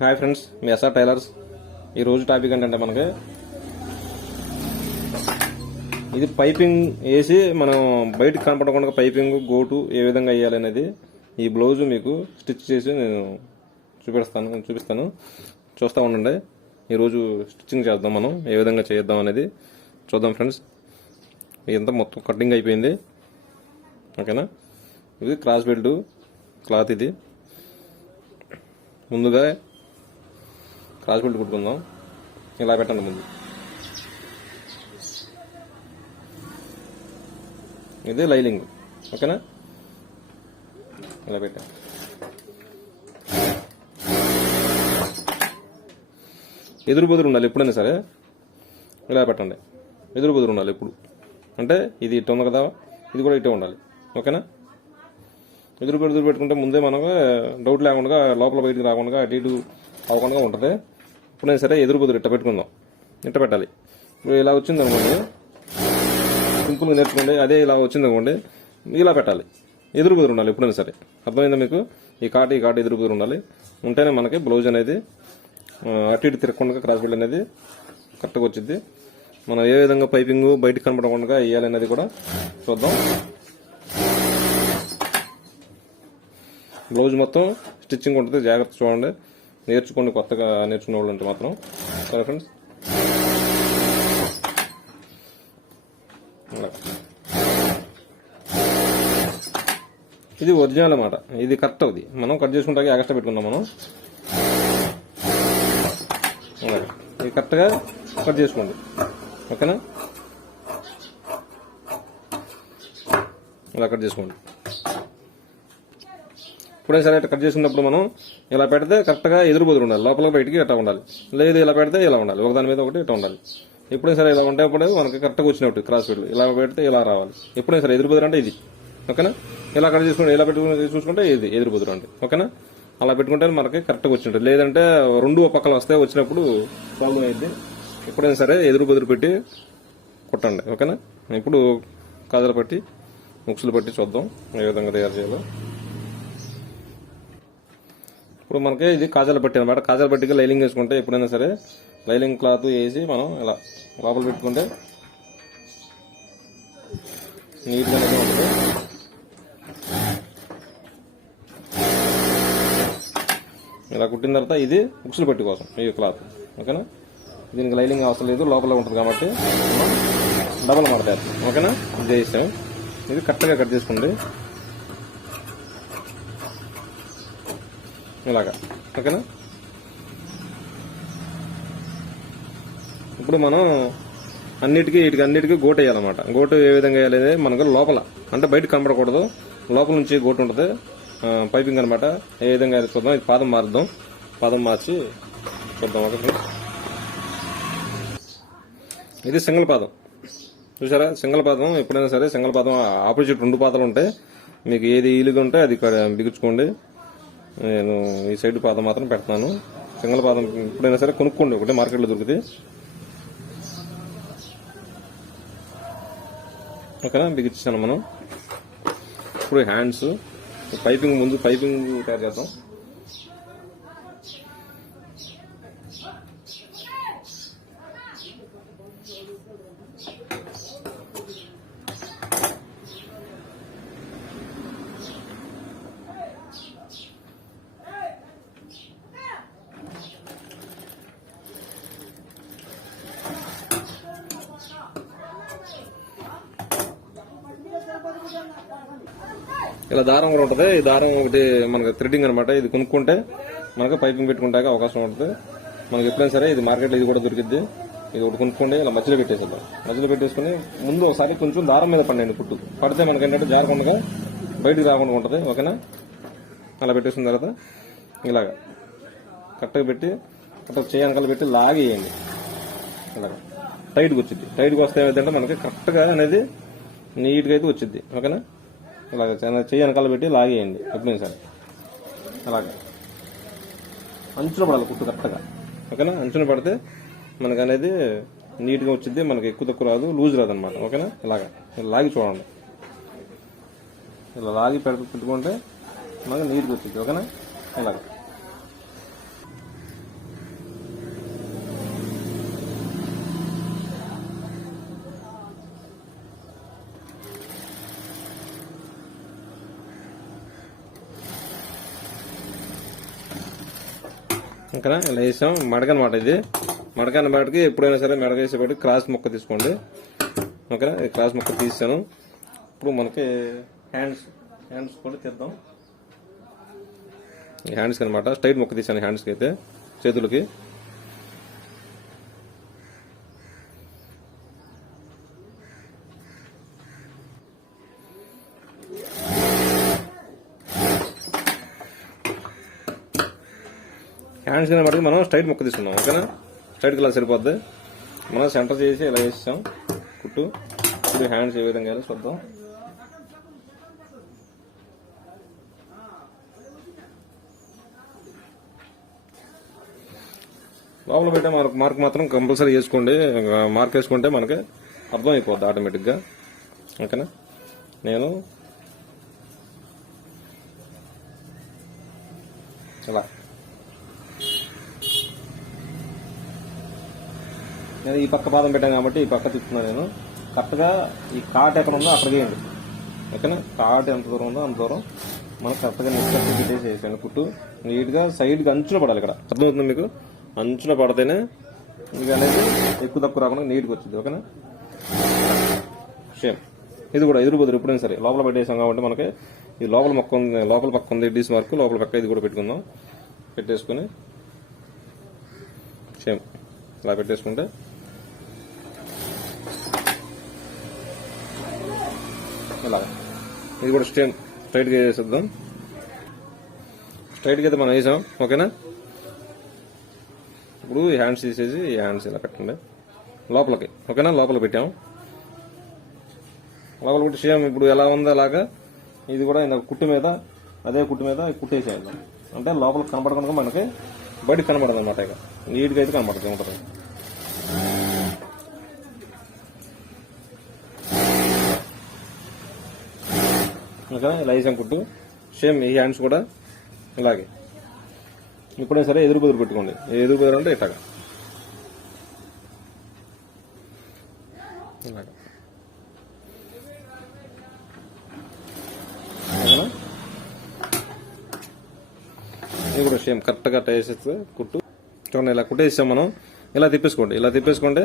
Hi friends, మీ SR tailors. ఈరోజు topic ఏంటంటే మనకి ఇది పైపింగ్ వేసి మనం బయటకు కనపడకుండా పైపింగ్ గోటు ఏ విధంగా వేయాలి అనేది ఈ బ్లౌజ్ మీకు స్టిచ్ చేసి నేను చూపిస్తాను. చూస్తూ ఉండండి. ఈరోజు స్టిచ్చింగ్ చేద్దాం, మనం ఏ విధంగా చేద్దాం అనేది చూద్దాం ఫ్రెండ్స్. ఇదంతా మొత్తం కటింగ్ అయిపోయింది, ఓకేనా. ఇది క్రాస్ బెల్ట్ క్లాత్. ఇది ముందుగా క్రాస్ బెల్ట్ కుట్టుకుందాం. ఇలా పెట్టండి ముందు. ఇది లైలింగ్, ఓకేనా. ఇలా పెట్టండి. ఎదురు బదురు ఉండాలి ఎప్పుడైనా సరే. ఇలా పెట్టండి, ఎదురు బదురు ఉండాలి ఎప్పుడు. అంటే ఇది ఇటు ఉంది కదా, ఇది కూడా ఇటే ఉండాలి, ఓకేనా. ఎదురు పెట్టుకుంటే ముందే మనకు డౌట్ లేకుండా లోపల బయటికి రాకుండా అటు ఇటు అవ్వకుండా ఉంటుంది. ఎప్పుడైనా సరే ఎదురు బదురు ఇట్ట పెట్టుకుందాం, ఇట్ట పెట్టాలి. ఇప్పుడు ఇలా వచ్చింది అనుకోండి, సింపుల్గా నేర్చుకోండి. అదే ఇలా వచ్చింది అనుకోండి, ఇలా పెట్టాలి. ఎదురు బదురు ఉండాలి ఎప్పుడైనా సరే. అర్థమైందా మీకు? ఈ కాటు ఎదురు బదురు ఉండాలి. ఉంటేనే మనకి బ్లౌజ్ అనేది అటు ఇటు తిరగకుండా క్రాస్ బెల్ట్ అనేది కరెక్ట్గా వచ్చింది. మనం ఏ విధంగా పైపింగ్ బయటకు కనపడకుండా వేయాలనేది కూడా చూద్దాం. బ్లౌజ్ మొత్తం స్టిచ్చింగ్ ఉంటుంది, జాగ్రత్త చూడండి. నేర్చుకోండి, కొత్తగా నేర్చుకునే వాళ్ళు ఉంటే మాత్రం. సరే ఫ్రెండ్స్, ఇది ఒరిజినల్ అన్నమాట. ఇది కరెక్ట్ అవుతుంది. మనం కట్ చేసుకుంటాక ఎక్స్ట్రా పెట్టుకుందాం మనం. ఇది కరెక్ట్గా కట్ చేసుకోండి, ఓకేనా. ఇలా కట్ చేసుకోండి. ఇప్పుడే సరే కట్ చేసుకున్నప్పుడు మనం ఇలా పెడితే కరెక్ట్గా ఎదురు బదురు ఉండాలి, లోపల బయటికి ఇట్లా ఉండాలి. లేదు ఇలా పెడితే ఇలా ఉండాలి, ఒకదాని మీద ఒకటి ఇట్లా ఉండాలి. ఎప్పుడైనా సరే ఇలా ఉంటే అప్పుడు మనకి కరెక్ట్గా వచ్చినట్టు క్రాస్ బెల్ట్. ఇలా పెడితే ఇలా రావాలి. ఎప్పుడైనా సరే ఎదురు బదురు అంటే ఇది, ఓకేనా. ఇలా కట్ చేసుకుంటే ఇలా పెట్టుకుని చూసుకుంటే ఇది ఎదురు బదురు అంటే, ఓకేనా. అలా పెట్టుకుంటే మనకి కరెక్ట్గా వచ్చినట్టు. లేదంటే రెండు పక్కన వస్తే వచ్చినప్పుడు ప్రాబ్లం అయింది. ఎప్పుడైనా సరే ఎదురు బదురు పెట్టి కుట్టండి, ఓకేనా. ఇప్పుడు కాజలు పట్టి ముక్సులు పట్టి చూద్దాం ఏ విధంగా తయారు చేయాలో. ఇప్పుడు మనకి ఇది కాజాల పట్టి అనమాట. కాజాల పట్టికి లైలింగ్ వేసుకుంటే ఎప్పుడైనా సరే లైలింగ్ క్లాత్ వేసి మనం ఇలా లోపల పెట్టుకుంటే నీట్గా ఉంటుంది. ఇలా కుట్టిన తర్వాత ఇది ఉక్సులు పట్టి కోసం ఈ క్లాత్, ఓకేనా. దీనికి లైలింగ్ అవసరం లేదు, లోపల ఉంటుంది కాబట్టి డబల్ మడతారు, ఓకేనా. ఇది చేసాం. ఇది కరెక్ట్గా కట్ చేసుకోండి ఇలాగా, ఓకేనా. ఇప్పుడు మనం అన్నిటికీ గోటు వేయాలన్నమాట. గోటు ఏ విధంగా వేయాలి మనకు లోపల అంటే బయట కనపడకూడదు, లోపల నుంచి గోటు ఉంటుంది పైపింగ్ అనమాట. ఏ విధంగా చూద్దాం. ఇది పాదం మారుద్దాం, పాదం మార్చి చూద్దాం, ఓకే. ఇది సింగిల్ పాదం, చూసారా. సింగిల్ పాదం ఎప్పుడైనా సరే సింగిల్ పాదం ఆపోజిట్ రెండు పాదాలు ఉంటాయి. మీకు ఏది ఈలుగా ఉంటే అది బిగించుకోండి. నేను ఈ సైడ్ పాదం మాత్రం పెడతాను. సింగిల్ పాదం ఎప్పుడైనా సరే కొనుక్కోండి, ఒకటే మార్కెట్లో దొరుకుతుంది, ఓకేనా. బిగించాను మనం. ఇప్పుడు హ్యాండ్స్ పైపింగ్ ముందు పైపింగ్ తయారు చేద్దాం. ఇలా దారం కూడా ఉంటుంది. ఈ దారం ఒకటి మనకు థ్రెడ్డింగ్ అనమాట. ఇది కొనుక్కుంటే మనకు పైపింగ్ పెట్టుకుంటాక అవకాశం ఉంటుంది. మనకి ఎప్పుడైనా సరే ఇది మార్కెట్లో ఇది కూడా దొరికిద్ది. ఇది ఒకటి కొనుక్కోండి, ఇలా మధ్యలో పెట్టేసేద్దాం. మధ్యలో పెట్టేసుకుని ముందు ఒకసారి కొంచెం దారం మీద పడండి. కుట్టు పడితే మనకి ఏంటంటే జారకుండా బయటికి రాకుండా ఉంటుంది, ఓకేనా. అలా పెట్టేసిన తర్వాత ఇలాగా కరెక్ట్గా పెట్టి కరెక్ట్గా చేయనకాలు పెట్టి లాగేయండి. ఇలాగా టైట్గా వచ్చింది. టైట్గా వస్తే ఏమైందంటే మనకి కరెక్ట్గా అనేది నీట్గా అయితే వచ్చింది, ఓకేనా. ఇలాగ చెయ్యి వెనకాల పెట్టి లాగేయండి ఎప్పుడైనా సరే. అలాగే అంచున పడాలి కుట్టు కరెక్ట్గా, ఓకేనా. అంచున పడితే మనకు అనేది నీట్గా వచ్చింది. మనకి ఎక్కువ తక్కువ రాదు, లూజ్ రాదు అనమాట, ఓకేనా. ఇలాగా లాగి చూడండి. ఇలా లాగి పెట్టుకుంటే మనకు నీట్గా వచ్చింది, ఓకేనా. ఇలాగ ఓకేనా. ఇలా వేసాం మడకనమాట. ఇది మడకన్న బాటికి ఎప్పుడైనా సరే మెడక వేసేపాటి క్రాస్ ముక్క తీసుకోండి. ఓకేనా, ఇది క్రాస్ ముక్క తీసాను. ఇప్పుడు మనకి హ్యాండ్స్ కూడా తీద్దాం. ఈ హ్యాండ్స్కి అనమాట స్ట్రైట్ ముక్క తీసాను. హ్యాండ్స్కి అయితే చేతులకి హ్యాండ్స్ బట్టి మనం స్ట్రైట్ ముక్క తీసుకున్నాం. ఓకేనా, స్ట్రైట్ ఇలా సరిపోద్ది. మనం సెంటర్ చేసి ఇలా వేసాం కుట్టు. ఇప్పుడు హ్యాండ్స్ ఏ విధంగా చూద్దాం. లోపల పెట్టే మార్క్ మాత్రం కంపల్సరీ వేసుకోండి. మార్క్ వేసుకుంటే మనకి అర్థమైపోద్ది ఆటోమేటిక్గా. ఓకేనా, నేను ఇలా ఈ పక్క పాదం పెట్టాను కాబట్టి ఈ పక్క తిప్పుతున్నాను నేను. కరెక్ట్గా ఈ కాట్ ఎక్కడ ఉందో అక్కడ వేయండి. ఓకేనా, కాట్ ఎంత దూరం ఉందో అంత దూరం మనం కరెక్ట్గా నెక్స్ట్ పెట్టేసి వేసాను. కుట్టు నీట్గా సైడ్కి అంచున పడాలి. ఇక్కడ అర్థమవుతుంది మీకు, అంచున పడితేనే మీకు అనేది ఎక్కువ తక్కువ రాకుండా నీట్గా వచ్చింది. ఓకేనా, సేమ్ ఇది కూడా ఎదురు బదురు ఎప్పుడైనా సరే లోపల పెట్టేసాం కాబట్టి మనకి ఈ లోపల మొక్క ఉంది, లోపల పక్క ఉంది డీస్ మార్క్, లోపల పక్క ఇది కూడా పెట్టుకుందాం. పెట్టేసుకుని సేమ్ ఇలా పెట్టేసుకుంటే ఇలా ఇది కూడా స్ట్రైట్గా వేసేద్దాం. స్ట్రైట్గా అయితే మనం వేసాం. ఓకేనా, ఇప్పుడు ఈ హ్యాండ్స్ తీసేసి ఈ హ్యాండ్స్ ఇలా పెట్టండి లోపలికి. ఓకేనా, లోపల పెట్టాము. లోపల పెట్టి సేమ్ ఇప్పుడు ఎలా ఉందో అలాగా ఇది కూడా కుట్టు మీద అదే కుట్టు మీద కుట్టేసేయాలి. అంటే లోపల కనపడకుండా మనకి బయటకు కనబడదు అనమాట. ఇక నీట్గా అయితే కనబడుతుంది ఉంటుంది. ఇంకా ఇలా వేసాం కుట్టు. సేమ్ ఈ హ్యాండ్స్ కూడా ఇలాగే ఇప్పుడే సరే ఎదురు బెదురు పెట్టుకోండి. ఎదురు బెదురు అంటే ఇట్లాగా ఇలాగా. ఇది కూడా సేమ్ కరెక్ట్గా వేసేస్తే కుట్టు చూడండి. ఇలా కుట్టేసాం మనం. ఇలా తిప్పేసుకోండి. ఇలా తిప్పేసుకుంటే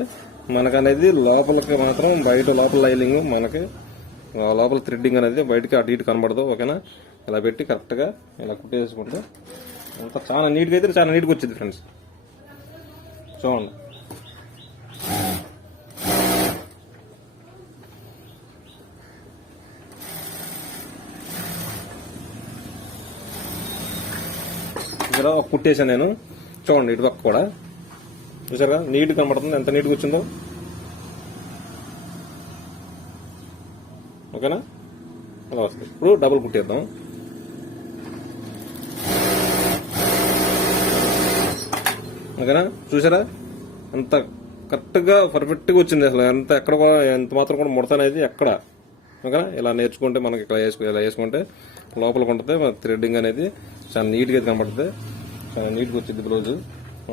మనకు అనేది లోపలికి మాత్రం బయట లోపల లైలింగ్ మనకి లోపల థ్రెడ్డింగ్ అనేది బయటకి అటు ఇటు కనబడదు. ఓకేనా, ఇలా పెట్టి కరెక్ట్గా ఇలా కుట్టేసుకుంటే అంత చాలా నీట్గా అయితే చాలా నీట్గా వచ్చింది ఫ్రెండ్స్. చూడండి ఇక్కడ ఒక కుట్టేసాను నేను. చూడండి ఇటు పక్క కూడా చూసారా నీట్గా కనబడుతుంది, ఎంత నీట్గా వచ్చిందో. ఓకేనా, అలా వస్తుంది. ఇప్పుడు డబుల్ కుట్టేద్దాం. ఓకేనా, చూసారా అంత కరెక్ట్గా పర్ఫెక్ట్గా వచ్చింది. అసలు ఎంత ఎక్కడ కూడా ఎంత మాత్రం కూడా ముడత అనేది ఎక్కడ. ఓకేనా, ఇలా నేర్చుకుంటే మనకి ఇలా వేసుకుంటే లోపలికి ఉంటుంది. థ్రెడ్డింగ్ అనేది చాలా నీట్గా అయితే కనబడుతుంది, చాలా నీట్గా వచ్చింది బ్లౌజ్.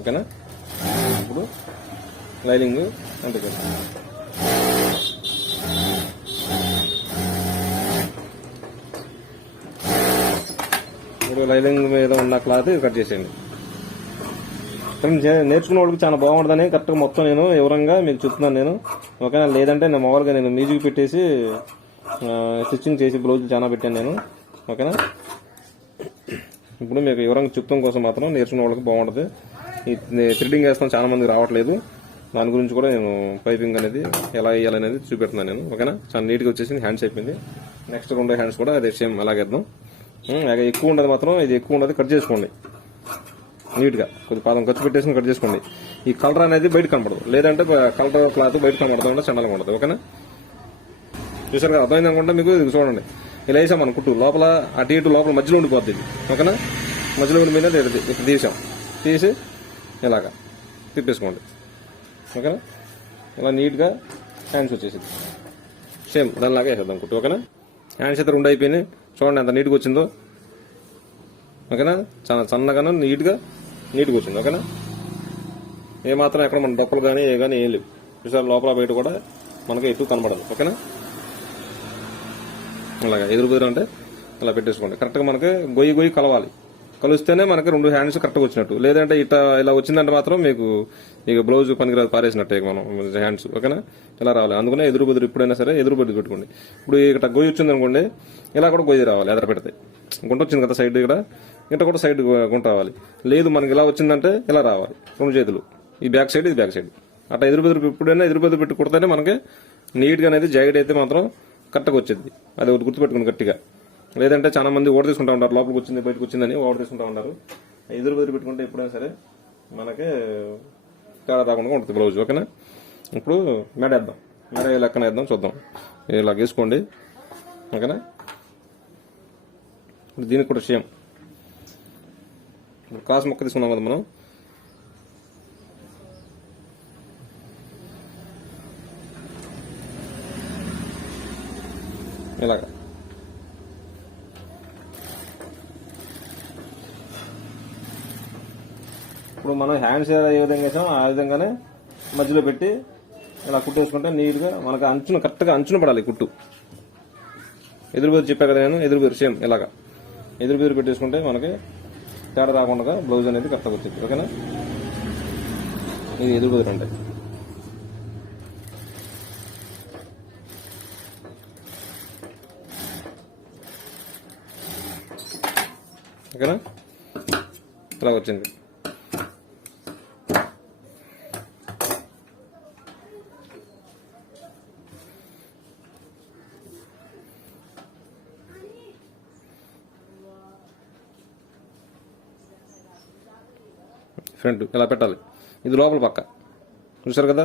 ఓకేనా, ఇప్పుడు లైనింగ్ అంతే కదా. ఇప్పుడు లైనింగ్ మీద ఉన్న క్లాత్ కట్ చేసేయండి. నేర్చుకున్న వాళ్ళకి చాలా బాగుంటుందని కరెక్ట్గా మొత్తం నేను వివరంగా మీకు చెప్తున్నాను నేను. ఓకేనా, లేదంటే నేను మామూలుగా నేను మ్యూజిక్ పెట్టేసి స్టిచ్చింగ్ చేసి బ్లౌజ్ చాలా పెట్టాను నేను. ఓకేనా, ఇప్పుడు మీకు వివరంగా చెప్తాం కోసం మాత్రం నేర్చుకున్న వాళ్ళకి బాగుంటుంది. ఈ థ్రెడ్డింగ్ వేస్తాం చాలా మందికి రావట్లేదు. దాని గురించి కూడా నేను పైపింగ్ అనేది ఎలా వేయాలనేది చూపెడుతున్నాను నేను. ఓకేనా, చాలా నీట్గా వచ్చేసి హ్యాండ్స్ అయిపోయింది. నెక్స్ట్ రెండో హ్యాండ్స్ కూడా అదే సేమ్ అలాగేద్దాం. ఎక్కువ ఉండదు మాత్రం, ఇది ఎక్కువ ఉండదు కట్ చేసుకోండి నీట్గా. కొద్ది పాదం ఖర్చు పెట్టేసి కట్ చేసుకోండి. ఈ కలర్ అనేది బయట కనపడదు, లేదంటే కలర్ క్లాత్ బయట కనబడదు, చండాలంగా ఉండదు. ఓకేనా, చూసారు కదా, అర్థమైంది అనుకుంటే మీకు. ఇది చూడండి ఇలా వేసాం మనం కుట్టు లోపల అటు ఇటు లోపల మధ్యలో ఉండిపోద్ది ఇది. ఓకేనా, మధ్యలో ఉండిపోయినా ఇప్పుడు తీసాం. తీసి ఇలాగా తిప్పేసుకోండి. ఓకేనా, ఇలా నీట్గా హ్యాండ్స్ వచ్చేసింది. సేమ్ దానిలాగా వేసేద్దాం కుట్టు. ఓకేనా, హ్యాండ్స్ అయితే రెండు అయిపోయినాయి. చూడండి ఎంత నీట్గా వచ్చిందో. ఓకేనా, చాలా సన్నగానూ నీట్గా వచ్చింది. ఓకేనా, ఏమాత్రం ఎక్కడ మన డొక్కలు కానీ ఏ కానీ ఏం లేవు. చూసారు లోపల బయట కూడా మనకి ఎటు కనబడదు. ఓకేనా, అలాగా ఎదురు బెదురు అంటే ఇలా పెట్టేసుకోండి. కరెక్ట్గా మనకి గొయ్యి కలవాలి. కలిస్తేనే మనకి 2 హ్యాండ్స్ కరెక్ట్గా వచ్చినట్టు. లేదంటే ఇలా వచ్చిందంటే మాత్రం మీకు ఇక బ్లౌజ్ పనికిరాదు, పారేసినట్టే మనం హ్యాండ్స్. ఓకేనా? ఇలా రావాలి. అందుకనే ఎదురు బెదురు ఎప్పుడైనా సరే ఎదురు బెదురు పెట్టుకోండి. ఇప్పుడు ఇక్కడ గొయ్యి వచ్చింది అనుకోండి, ఇలా కూడా గొయ్యి రావాలి. ఎదర పెడితే గుంట వచ్చింది కదా సైడ్, ఇక్కడ కూడా సైడ్ గుంట రావాలి. లేదు మనకి ఇలా వచ్చిందంటే ఇలా రావాలి 2 చేతులు, ఈ బ్యాక్ సైడ్, ఇది బ్యాక్ సైడ్. అట్లా ఎదురు బెదురు ఎప్పుడైనా ఎదురు బెదురు పెట్టి కుడితేనే మనకి నీట్గా అనేది జాకెట్ అయితే మాత్రం కరెక్ట్గా వచ్చింది. అది ఒకటి గుర్తుపెట్టుకుని గట్టిగా. లేదంటే చాలా మంది ఓడ తీసుకుంటా ఉంటారు, లోపలికి వచ్చింది బయటకు వచ్చిందని ఓడ తీసుకుంటా ఉంటారు. ఎదురు బెదురు పెట్టుకుంటే ఎప్పుడైనా సరే మనకి తేడా రాకుండా ఉంటుంది బ్లౌజ్. ఓకేనా? ఇప్పుడు మెడేద్దాం, మెడ లెక్కన వేద్దాం, చూద్దాం. ఇలా వేసుకోండి. ఓకేనా? దీనికి కూడా సేమ్ క్రాస్ మొక్క తీసుకున్నాం కదా మనం. ఇలాగా ఇప్పుడు మనం హ్యాండ్స్ ఏ విధంగా వేసాం ఆ విధంగానే మధ్యలో పెట్టి ఇలా కుట్టేసుకుంటే నీట్గా మనకు అంచున కరెక్ట్గా అంచున పడాలి కుట్టు. ఎదురు బెదురు చెప్పా కదా నేను, ఎదురు బెదురు సేమ్ ఇలాగా ఎదురు బెదురు పెట్టేసుకుంటే మనకి తేడా రాకుండా బ్లౌజ్ అనేది కరెక్ట్గా వచ్చింది. ఓకేనా? ఇది ఎదురు బెదురు అంటే. ఓకేనా? ఇలా వచ్చింది. ఫ్రంట్ ఇలా పెట్టాలి. ఇది లోపల పక్క చూసారు కదా.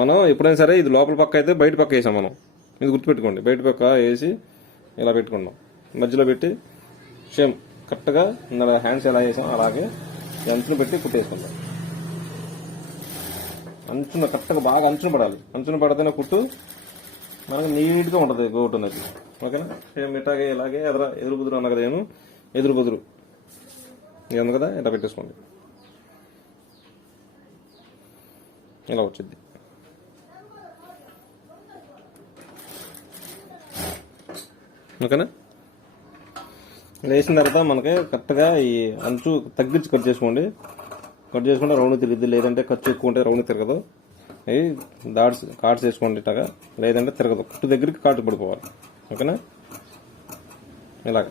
మనం ఎప్పుడైనా సరే ఇది లోపల పక్క అయితే బయట పక్క వేసాం మనం. ఇది గుర్తుపెట్టుకోండి. బయట పక్క వేసి ఇలా పెట్టుకున్నాం, మధ్యలో పెట్టి సేమ్ కరెక్ట్గా హ్యాండ్స్ ఎలా వేసాం అలాగే అంచును పెట్టి కుట్టేసుకుందాం. అంచున కరెక్ట్గా బాగా అంచున పడాలి. అంచున పడితేనే కుట్టు మనకు నీట్గా ఉంటుంది గోటు అనేది. ఓకేనా? సేమ్ ఇట్లాగే ఇలాగే ఎదురు బుదురు అన్న కదా, నేను ఎదురు బుదురు ఇది ఉంది కదా, ఇలా పెట్టేసుకోండి. ఇలా వచ్చింది. ఓకేనా? ఇలా వేసిన తర్వాత మనకి కరెక్ట్గా ఈ అంచు తగ్గించి కట్ చేసుకోండి. కట్ చేసుకుంటే రౌండ్ తిరిగిద్ది. లేదంటే ఖర్చు ఎక్కువ ఉంటే రౌండ్ తిరగదు. అవి కార్డ్స్ వేసుకోండి ఇట్లాగా, లేదంటే తిరగదు. కుట్టు దగ్గరికి కార్డు పడిపోవాలి. ఓకేనా? ఇలాగ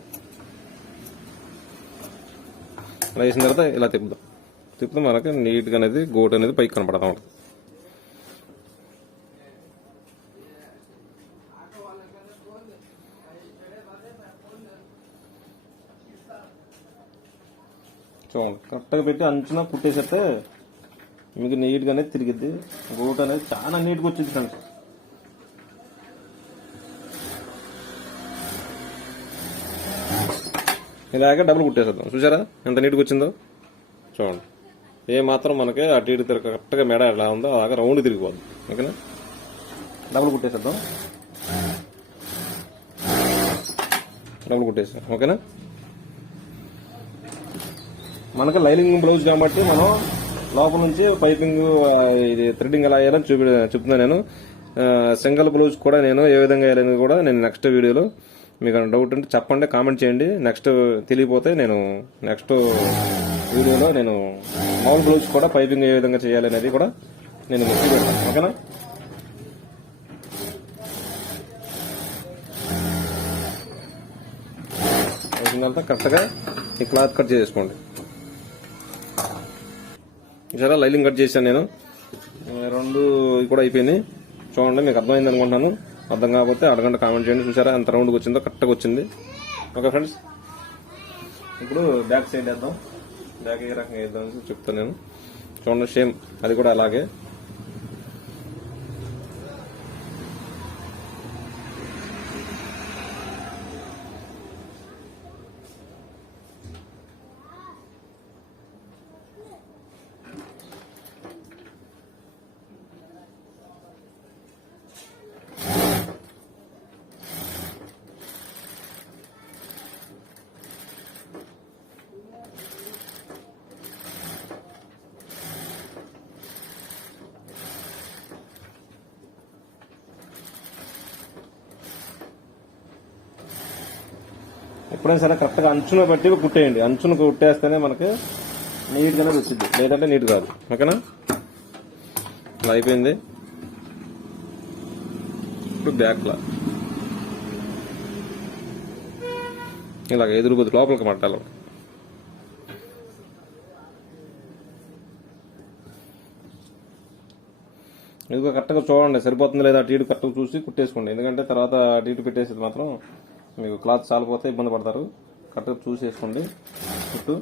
ఇలా వేసిన తర్వాత ఇలా తిప్పుదాం మనకి నీట్గా అనేది గోటు అనేది పైకి కనపడతా ఉంటుంది. చూడండి, కరెక్ట్గా పెట్టి అంచున కుట్టేసేస్తే మీకు నీట్గా అనేది తిరిగిద్ది. గోటు అనేది చాలా నీట్గా వచ్చింది ఫ్రెండ్స్. ఇలాగే డబుల్ కుట్టేసేద్దాం. చూసారా ఎంత నీట్గా వచ్చిందో? చూడండి, ఏ మాత్రం మనకి అటు ఇటు కరెక్ట్గా మెడ ఎలా ఉందో అలాగే రౌండ్ తిరిగిపోద్ది. ఓకేనా? డబుల్ కుట్టేసేద్దాం. డబుల్ కుట్టేసాం. ఓకేనా? మనకి లైనింగ్ బ్లౌజ్ కాబట్టి మనం లోపల నుంచి పైపింగ్ ఇది థ్రెడ్డింగ్ ఎలా వేయాలని చెప్తున్నాను నేను. సింగిల్ బ్లౌజ్ కూడా నేను ఏ విధంగా వేయాలని కూడా నేను నెక్స్ట్ వీడియోలో మీకు డౌట్ ఉంటే చెప్పండి, కామెంట్ చేయండి. నెక్స్ట్ తెలియపోతే నేను నెక్స్ట్ వీడియోలో నేను మామూలు బ్లౌజ్ కూడా పైపింగ్ ఏ విధంగా చేయాలి అనేది కూడా నేను మీకు పెడతాను. ఓకేనా? వేసిన తర్వాత కరెక్ట్గా ఈ క్లాత్ కట్ చేసుకోండి. చాలా లైనింగ్ కట్ చేశాను నేను. 2 కూడా అయిపోయినాయి. చూడండి, మీకు అర్థమైంది అనుకుంటున్నాను. అర్థం కాకపోతే అడగండి, కామెంట్ చేయండి. చూసారా ఎంత రౌండ్గా వచ్చిందో? కరెక్ట్గా వచ్చింది. ఓకే ఫ్రెండ్స్, ఇప్పుడు బ్యాక్ సైడ్ వేద్దాం. బ్యాక్ ఏ రకంగా వేద్దామని చెప్తాను నేను. చూడండి, సేమ్ అది కూడా అలాగే. ఎప్పుడైనా సరే కరెక్ట్గా అంచున బట్టి కుట్టేయండి. అంచును కుట్టేస్తేనే మనకి నీట్గానే వచ్చింది, లేదంటే నీట్ కాదు. ఓకేనా? ఇలా అయిపోయింది. ఇప్పుడు బ్యాక్లా ఇలాగ ఎదురు బదురు లోపలికి మట్టాలి. ఇదిగో కరెక్ట్గా చూడండి సరిపోతుంది లేదా అటు ఇటు కరెక్ట్గా చూసి కుట్టేసుకోండి. ఎందుకంటే తర్వాత అటు ఇటు పెట్టేసేది మాత్రం మీకు క్లాత్ చాలిపోతే ఇబ్బంది పడతారు. కరెక్ట్గా చూసి వేసుకోండి చుట్టూ.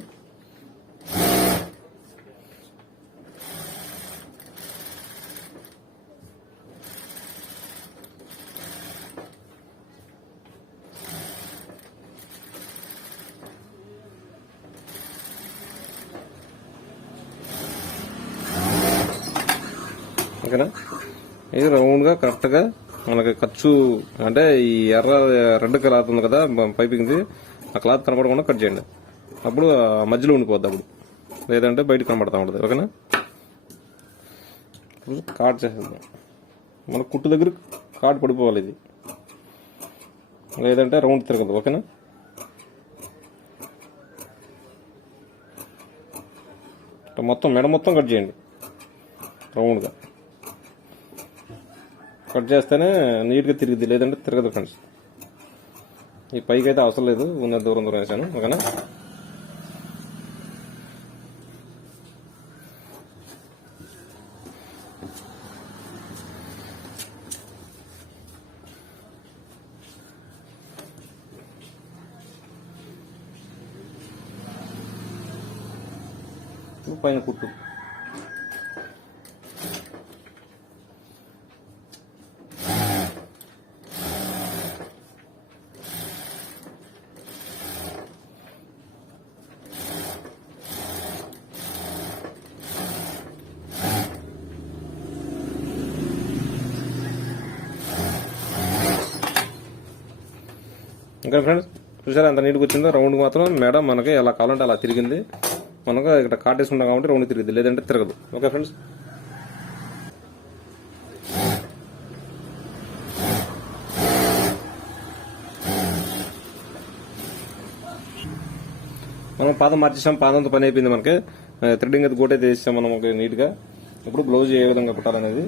ఓకేనా? ఇది రౌండ్గా కరెక్ట్గా మనకి ఖర్చు అంటే ఈ రెడ్ క్లాత్ ఉంది కదా పైపింగ్ది, ఆ క్లాత్ కనపడకుండా కట్ చేయండి. అప్పుడు మధ్యలో ఉండిపోద్ది, అప్పుడు లేదంటే బయట కనబడతా ఉంటుంది. ఓకేనా? కాట్ చేసేద్దాం. మన కుట్టు దగ్గర కాట్ పడిపోవాలి, ఇది లేదంటే రౌండ్ తిరగదు. ఓకేనా? మొత్తం మెడ మొత్తం కట్ చేయండి రౌండ్గా. కట్ చేస్తేనే నీట్గా తిరిగిద్ది, లేదంటే తిరగదు ఫ్రెండ్స్. ఈ పైకి అయితే అవసరం లేదు, ఉన్న దూరం దూరం వేసాను. ఓకేనా? పైన కుట్టు ఇంకా ఫ్రెండ్స్ చూసారా ఎంత నీట్గా వచ్చిందో. రౌండ్ మాత్రం మేడం మనకి ఎలా కావాలంటే అలా తిరిగింది. మనకు ఇక్కడ కాటేసుకుంటాం కాబట్టి రౌండ్ తిరిగింది, లేదంటే తిరగదు. Okay friends? మనం పాదం మార్చేసాం, పాదంతో పని అయిపోయింది. మనకి థ్రెడ్డింగ్ అయితే గోటైతే వేసాం మనం నీట్గా. ఇప్పుడు బ్లౌజ్ ఏ విధంగా కుట్టాలనేది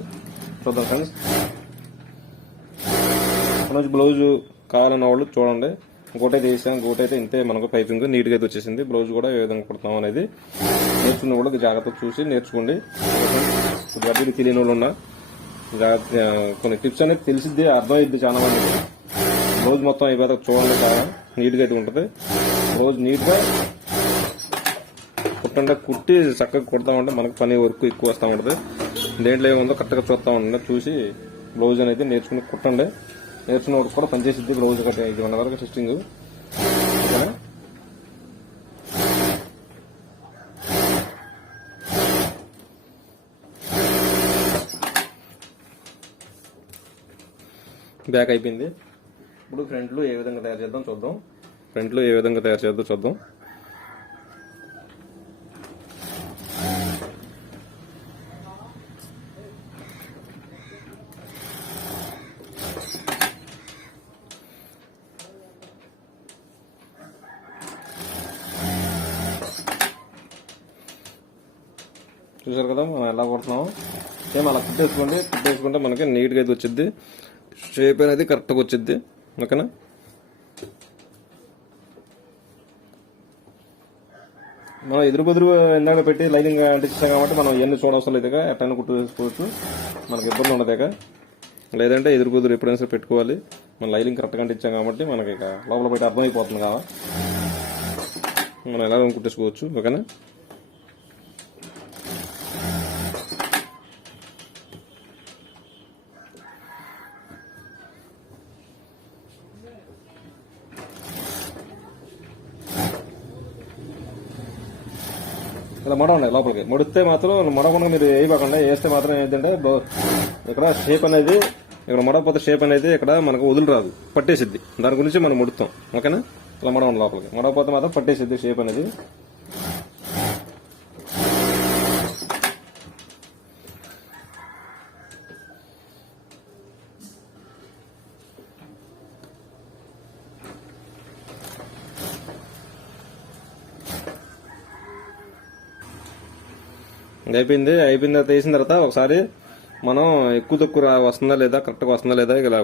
చూద్దాం ఫ్రెండ్స్. మనకి బ్లౌజ్ కావాలన్న వాళ్ళు చూడండి. గోటైతే వేసాం, గోటైతే ఇంతే మనకు పైపింగ్ నీట్గా అయితే వచ్చేసింది. బ్లౌజ్ కూడా ఏ విధంగా కుడతాం అనేది నేర్చుకున్న కూడా జాగ్రత్తగా చూసి నేర్చుకోండి. వడ్డీలు తెలియని వాళ్ళు ఉన్నా కొన్ని టిప్స్ అనేది తెలిసిద్ది, అర్థమైద్ది చాలా మందికి. బ్లౌజ్ మొత్తం అయిపోతే చూడండి, చాలా నీట్గా అయితే ఉంటుంది. బ్లౌజ్ నీట్గా కుట్టంటే కుట్టి చక్కగా కుడతామంటే మనకు పని వర్క్ ఎక్కువ వస్తూ ఉంటుంది. దేంట్లో ఏముందో కరెక్ట్గా చూస్తూ ఉండండి, చూసి బ్లౌజ్ అనేది నేర్చుకుని కుట్టండి. నేర్చుకున్న వాడికి కూడా పనిచేసిద్ది బ్లౌజ్ కట్టే 1 వరకు స్టిచ్చింగ్. బ్యాక్ అయిపోయింది. ఇప్పుడు ఫ్రంట్లో ఏ విధంగా తయారు చేద్దాం చూద్దాం. ఫ్రంట్లో ఏ విధంగా తయారు చేద్దాం చూద్దాం. చూసారు కదా మనం ఎలా కొడుతున్నాము. సేమ్ అలా కుట్టేసుకోండి. కుట్టేసుకుంటే మనకి నీట్గా అయితే వచ్చింది, షేప్ అనేది కరెక్ట్గా వచ్చింది. ఓకేనా? మనం ఎదురు బదురు ఇందాక పెట్టి లైనింగ్ అంటించాం కాబట్టి మనం ఇవన్నీ చూడవసరం లేదు. ఎట్టైనా కుట్టు వేసుకోవచ్చు, మనకి ఇబ్బంది ఉండదు. లేదంటే ఎదురు బదురు ఎప్పుడైనా సరే పెట్టుకోవాలి. మనం లైనింగ్ కరెక్ట్గా అంటించాం కాబట్టి మనకి ఇక లోపల బయట అర్థమైపోతుంది కదా, మనం ఎలా కుట్టేసుకోవచ్చు. ఓకేనా? ఇలా మడవండి లోపలికి. ముడితే మాత్రం మడవకుండా మీరు వేయకుండా, వేస్తే మాత్రం ఏంటంటే ఇక్కడ షేప్ అనేది, ఇక్కడ మడవపోతే షేప్ అనేది ఇక్కడ మనకు వదిలి రాదు, పట్టేసిద్ది. దాని గురించి మనం ముడుతాం. ఓకేనా? ఇలా మడవండి లోపలికి. మడవపోతే మాత్రం పట్టేసిద్ది షేప్ అనేది. ఇది అయిపోయింది. అయిపోయిన తర్వాత వేసిన తర్వాత ఒకసారి మనం ఎక్కువ తక్కువ వస్తుందా లేదా, కరెక్ట్గా వస్తుందా లేదా ఇలా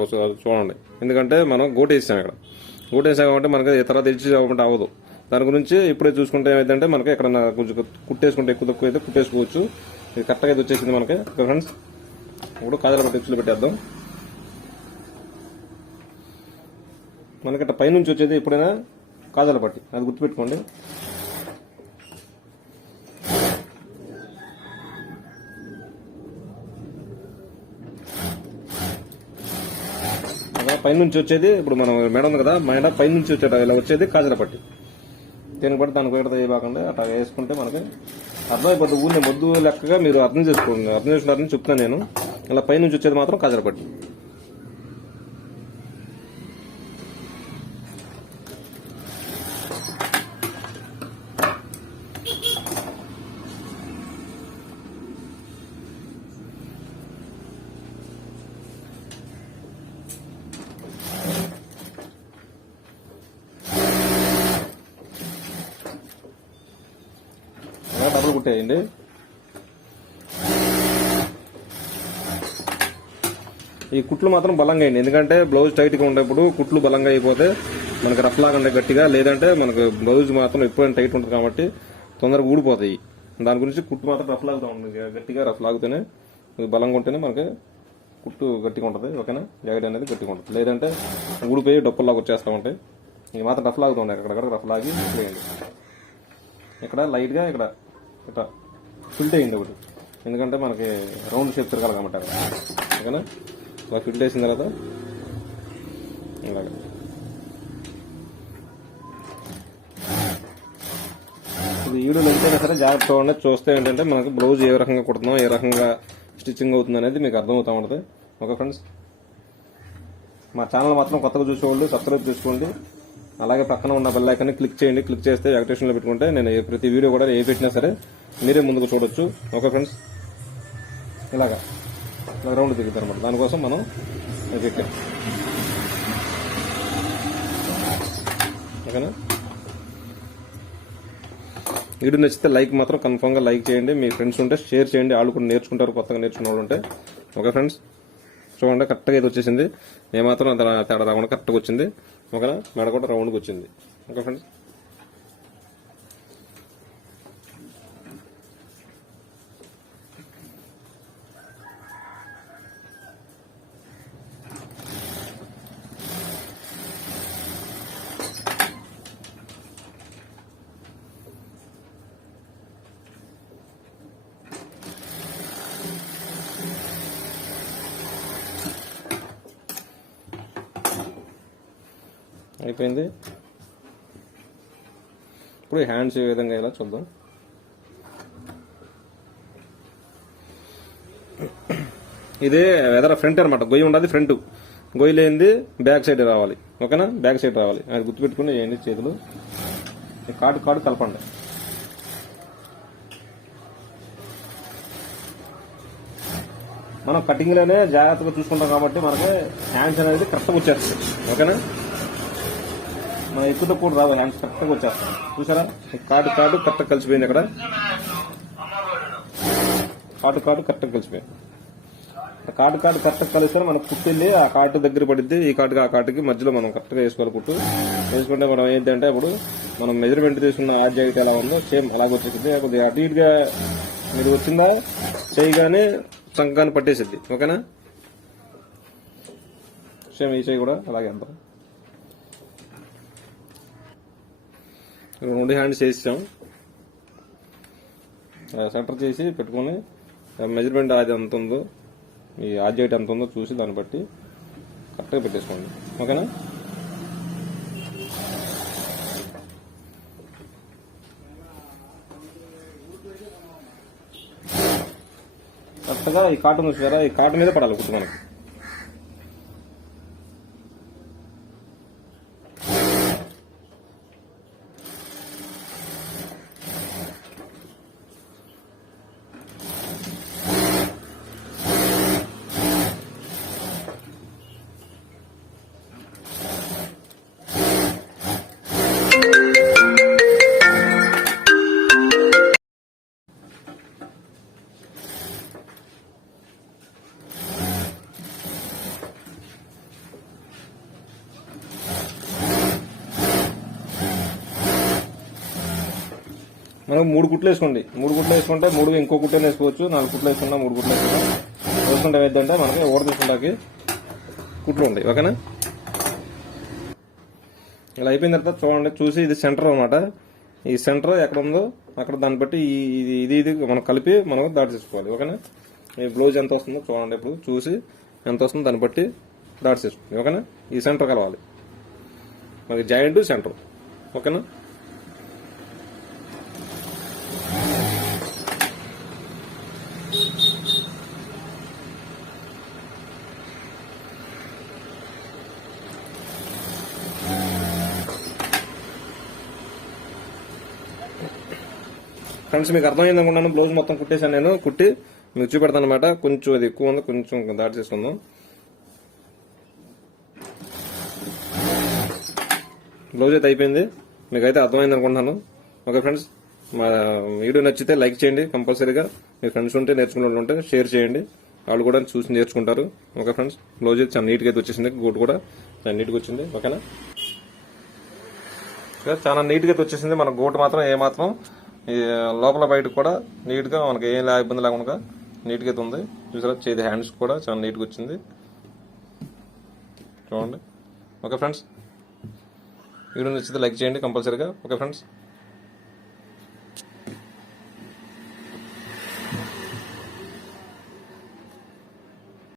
చూడండి. ఎందుకంటే మనం గోటు వేసాం, ఇక్కడ గోటు వేసాం కాబట్టి మనకి తర్వాత ఇచ్చి అవ్వదు. దాని గురించి ఇప్పుడే చూసుకుంటే ఏమైందంటే మనకి ఎక్కడన్నా కొంచెం కుట్టేసుకుంటే ఎక్కువ తక్కువ అయితే కుట్టేసుకోవచ్చు. ఇది కరెక్ట్గా అయితే వచ్చేసింది మనకి ఫ్రెండ్స్. ఇప్పుడు కాజల పట్టి ఇచ్చులు పెట్టేద్దాం. మనకి అట్లా పైనుంచి వచ్చేది ఎప్పుడైనా కాజల పట్టి, అది గుర్తుపెట్టుకోండి. పైనుంచి వచ్చేది ఇప్పుడు మనం మెడ ఉంది కదా, మెడ పైనుంచి వచ్చేట ఇలా వచ్చేది కాజల పట్టి. దీనికి బట్టి దానికి ఒకటి ఇవ్వకుండా అట్లా వేసుకుంటే మనకి అర్థమైపోతుంది. ఊరిని మొద్దు లెక్కగా మీరు అర్థం చేసుకోండి. అర్థం చేసుకుంటారని చెప్తాను నేను. ఇలా పైనుంచి వచ్చేది మాత్రం కాజల పట్టి. డబ్బులు కుట్టేయండి. ఈ కుట్లు మాత్రం బలంగా అయ్యింది, ఎందుకంటే బ్లౌజ్ టైట్ గా ఉండేప్పుడు కుట్లు బలంగా అయిపోతే మనకి రఫ్ లాగా ఉండే గట్టిగా, లేదంటే మనకు బ్లౌజ్ మాత్రం ఎప్పుడైనా టైట్ ఉంటుంది కాబట్టి తొందరగా ఊడిపోతాయి. దాని గురించి కుట్టు మాత్రం రఫ్ లాగుతూ ఉంటుంది, గట్టిగా రఫ్ లాగితేనే బలంగా ఉంటేనే మనకి కుట్టు గట్టిగా ఉంటుంది. ఓకేనా, జాకెట్ అనేది గట్టిగా ఉంటుంది, లేదంటే ఊడిపోయి డొప్పల్లాగా వచ్చేస్తూ ఉంటాయి. ఇవి మాత్రం రఫ్ లాగుతూ ఉన్నాయి, అక్కడక్కడ రఫ్ లాగి వేయండి. ఇక్కడ లైట్ గా ఇక్కడ ఇట్లా ఫిల్ట్ అయ్యింది ఒకటి, ఎందుకంటే మనకి రౌండ్ షేప్ తిరగాలి కాబట్టి అక్కడ. ఓకేనా, ఇలా ఫిల్ట్ వేసిన తర్వాత ఇలాగ ఇది వీడియోలో ఎంతైనా సరే జాగ్రత్త చూడండి. చూస్తే ఏంటంటే మనకి బ్లౌజ్ ఏ రకంగా కుడుతున్నాం, ఏ రకంగా స్టిచ్చింగ్ అవుతుంది అనేది మీకు అర్థమవుతా ఉంటుంది. ఓకే ఫ్రెండ్స్, మా ఛానల్ మాత్రం కొత్తగా చూసేవాళ్ళు సబ్స్క్రైబ్ చేసుకోండి. అలాగే పక్కన ఉన్న బెల్ ఐకాన్ని క్లిక్ చేయండి. క్లిక్ చేస్తే యాక్టివేషన్లో పెట్టుకుంటే నేను ప్రతి వీడియో కూడా ఏ పెట్టినా సరే మీరే ముందుకు చూడొచ్చు. ఓకే ఫ్రెండ్స్, ఇలాగా రౌండ్ దిగుతారు అనమాట. దానికోసం మనం పెట్టాం. ఓకేనా, వీడియో నచ్చితే లైక్ మాత్రం కన్ఫర్మ్ గా లైక్ చేయండి. మీ ఫ్రెండ్స్ ఉంటే షేర్ చేయండి, వాళ్ళు కూడా నేర్చుకుంటారు, కొత్తగా నేర్చుకున్న వాళ్ళు ఉంటే. ఓకే ఫ్రెండ్స్, చూడండి కరెక్ట్గా ఇది వచ్చేసింది, ఏమాత్రం తేడా రాకుండా కరెక్ట్గా వచ్చింది. ఓకేనా, మెడ కూడా రౌండ్కి వచ్చింది. ఓకే ఫ్రెండ్స్, అయిపోయింది. ఇప్పుడు హ్యాండ్స్ ఏ విధంగా ఇలా చూద్దాం. ఇదే ఎదర ఫ్రంట్ అనమాట, గొయ్యి ఉండదు, ఫ్రంట్ గొయ్యి లేనిది బ్యాక్ సైడ్ రావాలి. ఓకేనా, బ్యాక్ సైడ్ రావాలి, అది గుర్తుపెట్టుకుని వేయండి. చేతులు కాటు కాటు కలపండి. మనం కటింగ్ లోనే జాగ్రత్తగా చూసుకుంటాం కాబట్టి మనకి హ్యాండ్స్ అనేది కరెక్ట్గా వచ్చేస్తుంది. ఓకేనా, మనం ఎక్కువ తక్కువ రావు, హ్యాండ్స్ కరెక్ట్గా వచ్చేస్తాం. చూసారా, కాటు కాటు కరెక్ట్గా కలిసిపోయింది. అక్కడ కాటు కాటు కరెక్ట్గా కలిసిపోయింది. కాటు కాటు కరెక్ట్గా కలిస్తే మనకు కుట్టెళ్ళి ఆ కాటు దగ్గర పడిద్ది. ఈ కాటుకి ఆ కాటుకి మధ్యలో మనం కరెక్ట్గా వేసుకోవాలి. కుట్టు వేసుకుంటే మనం ఏంటంటే ఇప్పుడు మనం మెజర్మెంట్ తీసుకున్న ఆ జాకెట్ ఎలా ఉందో సేమ్ అలాగే వచ్చేసింది. కొద్దిగా అటు ఇటుగా మీరు వచ్చిందా చేయగానే సంకాన్ని పట్టేసిద్ది. ఓకేనా, సేమ్ ఈ చేయి కూడా అలాగే అంటాం. రెండు హ్యాండ్స్ వేసాం, సెంటర్ చేసి పెట్టుకుని మెజర్మెంట్ అది ఎంత ఉందో, ఈ ఆబ్జెక్ట్ ఎంత ఉందో చూసి దాన్ని బట్టి కరెక్ట్గా పెట్టేసుకోండి. ఓకేనా, కరెక్ట్గా ఈ కాటన్ చూసారా, ఈ కాటన్ మీద పడాలి కుట్టు మనకి. మనం 3 కుట్లు వేసుకోండి. 3 కుట్లు వేసుకుంటే 3 ఇంకో కుట్లు వేసుకోవచ్చు. 4 కుట్లు వేసుకున్నా 3 కుట్లు వేసుకుంటే ఏదంటే మనకి ఊడ తీసుకుంటాకి కుట్లు ఉంటాయి. ఓకేనా? ఇలా అయిపోయిన తర్వాత చూడండి, చూసి ఇది సెంటర్ అనమాట. ఈ సెంటర్ ఎక్కడ ఉందో అక్కడ దాన్ని బట్టి ఇది మనం కలిపి మనం దాడి చేసుకోవాలి. ఓకేనా? ఈ బ్లౌజ్ ఎంత వస్తుందో చూడండి, ఇప్పుడు చూసి ఎంత వస్తుందో దాన్ని బట్టి దాడి చేసుకోండి. ఓకేనా? ఈ సెంటర్ కలవాలి మనకి, జాయింట్ సెంటర్. ఓకేనా? ఫ్రెండ్స్ మీకు అర్థమైంది అనుకున్నాను. బ్లౌజ్ మొత్తం కుట్టేసాను నేను. కుట్టి మీకు చూపెడతాను అనమాట. కొంచెం అది ఎక్కువ ఉంది, కొంచెం దాడి చేసుకుందాం. బ్లౌజ్ అయితే అయిపోయింది. మీకైతే అర్థమైంది అనుకుంటున్నాను. ఓకే ఫ్రెండ్స్, మా వీడియో నచ్చితే లైక్ చేయండి. కంపల్సరీగా మీ ఫ్రెండ్స్ ఉంటే నేర్చుకుంటుంటే షేర్ చేయండి, వాళ్ళు కూడా చూసి నేర్చుకుంటారు. ఓకే ఫ్రెండ్స్, బ్లౌజ్ అయితే చాలా నీట్గా అయితే వచ్చేసింది. గోటు కూడా చాలా నీట్గా వచ్చింది. ఓకేనా? చాలా నీట్గా అయితే వచ్చేసింది. మన గోటు మాత్రం ఏమాత్రం లోపల బయటకు కూడా నీట్గా మనకి ఏం ఇబ్బంది లేకుండా నీట్గా అయితే ఉంది. చూసారా, చేతి హ్యాండ్స్ కూడా చాలా నీట్గా వచ్చింది. చూడండి. ఓకే ఫ్రెండ్స్, వీడియో నచ్చితే లైక్ చేయండి కంపల్సరీగా. Okay friends.